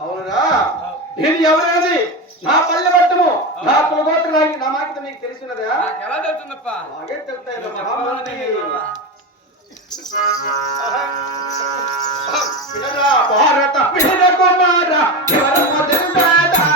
అవునరా నేను ఎవరది నా పల్లె పట్టము నా కులగోత్రానికి నా మాట మీకు తెలిసినదా ఎలా తెలుస్తుందప్ప అలాగే తెలుస్తాయి మహామంత్రి భారత పిల్ల కుమార ఎవరో తెలుసాదా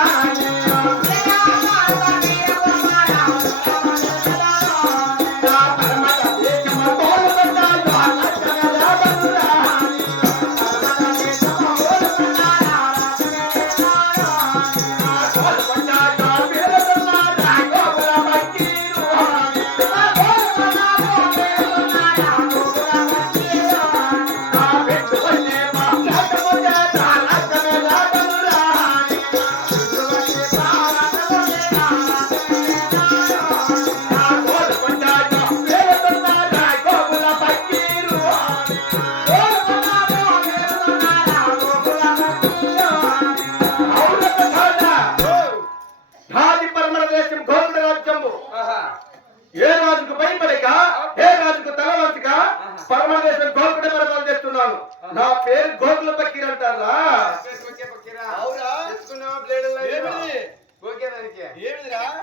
ఏ రాజుకు భయపడక ఏ రాజుకు తలవంచక పరమదేశం గోకుడ పరిపాలన చేస్తున్నాను. నా పేరు గోకుల పక్కీర్ అంటారా?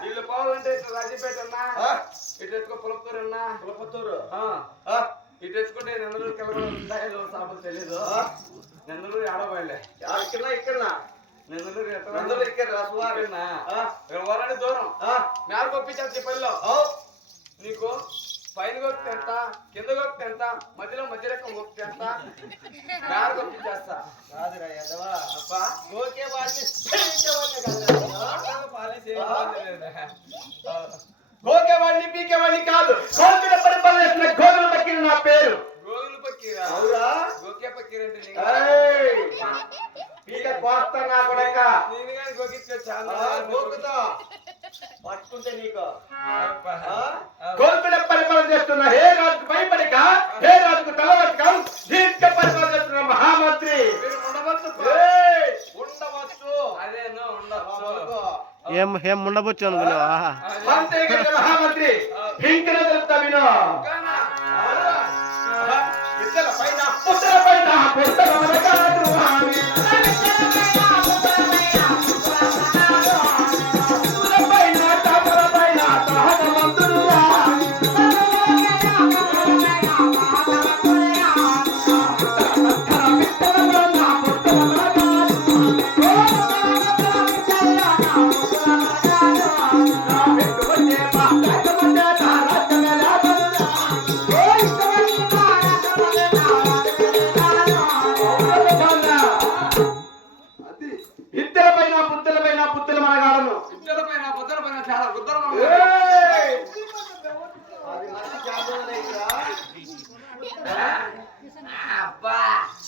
వీళ్ళు పోవాలంటే రాజీపేట అన్నా ఇటు ఎత్తుకో పులపత్తూరు అన్నా పులపత్తూరు ఇటు ఎత్తుకుంటే నెల్లూరు కెలవలో సాపలు తెలీదు. నెల్లూరు ఆడబోయలే ఇక్కడ నెల్లూరు ఇక్కడ వాళ్ళని దూరం మేర పంపించాలి చెప్పల్లో నీకు పైన గొప్పి ఎంత కింద గొప్పి ఎంత మధ్యలో మధ్య రకం గొప్పి ఎంత మేర పంపించేస్తా గోకేవాడిని పీకేవాడిని కాదు గోకుల పరిపాలన చేస్తున్న గోకుల పక్కీర్ నా పేరు. గోగుల పక్కీరా గోకే పక్కీర్ అంటే పీక కోస్తా నా కొడక నేను కానీ గోకిచ్చా చాలా గోకుతా పట్టుకుంటే నీకు గోకుల పరిపాలన చేస్తున్న హే రాజుకు భయపడక హే రాజుకు తలవచ్చక దీర్ఘ పరిపాలన చేస్తున్న మహామంత్రి ఉండవచ్చు అదేనో ఉండవచ్చు ఏం ఉండవచ్చు అనుకున్నావా మహామంత్రి ఇంకన తెలుస్తా విను ఇద్దల పైన పుట్టల పైన పుట్టల మనకాదు హామీ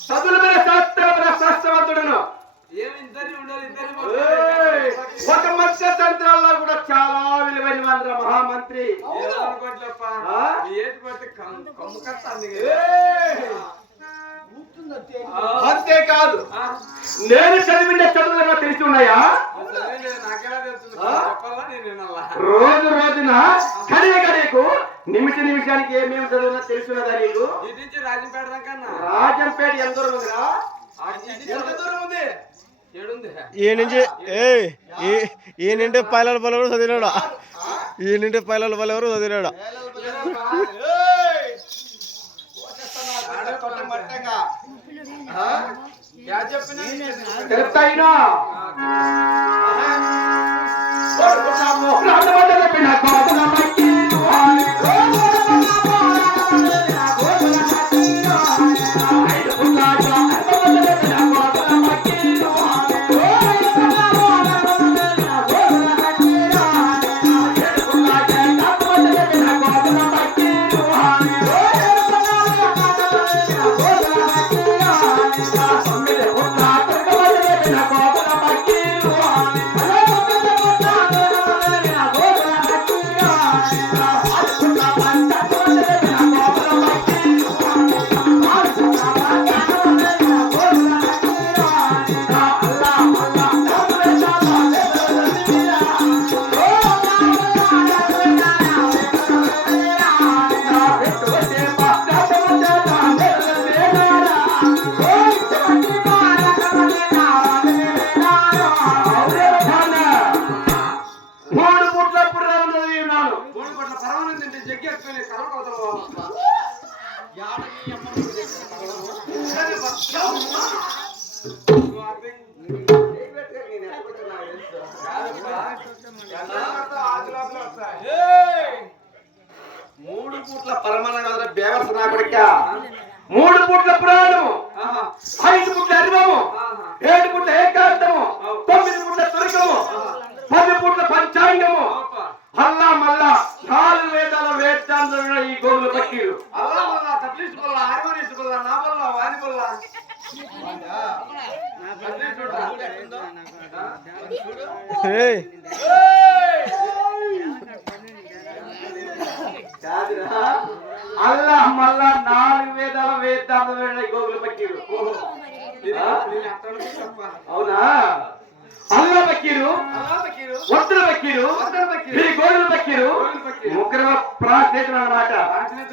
చదువులమైన శాస్త్రవంతుడును ఒక మత్స్య తంత్రాల్లో కూడా చాలా విలువైన మహామంత్రి. అంతేకాదు నేను చదివిన చదువులు తెలిసి ఉన్నాయా? రోజు రోజున కడియ కడియకు నిమిషానికి ఏమేమి చదువునా తెలుసున్నదా నీకు? రాజంపేట ఎంత దూరం ఉందిరా? ఎంత దూరం ఉంది? ఈయనంటే పైలల పల్లెవరు చదివినాడా? ఈయనంటే పైలల పల్లెవరు చదివినాడా? తింటే జగ్గేసుకొని కలవకవుతావు మూడు పూట్ల పరమానంద బేవర్స నా కొడుక 3 పూట్ల పురాణము 5 పూట్ల అరివము 7 పూట్ల ఏకాంతము 9 పూట్ల తురకము 10 పూట్ల పంచాంగము అల్లా మల్లా 4 వేదాల వేదాంతున్న ఈ గోగుల పక్కీలు అల్లా మల్లా తప్లీస్ బల్లా హార్మోనిస్ట్ బల్లా నా బల్లా వాని బల్లా ఏయ్ అల్లా మల్లా 4 వేదాల వేదాంతున్న ఈ గోగుల పక్కీలు అవునా అల్లా బకీరు వద్దుల బకీరు ఈ గోగుల బకీరు ముగ్గురు ప్రాచేతులు అన్నమాట.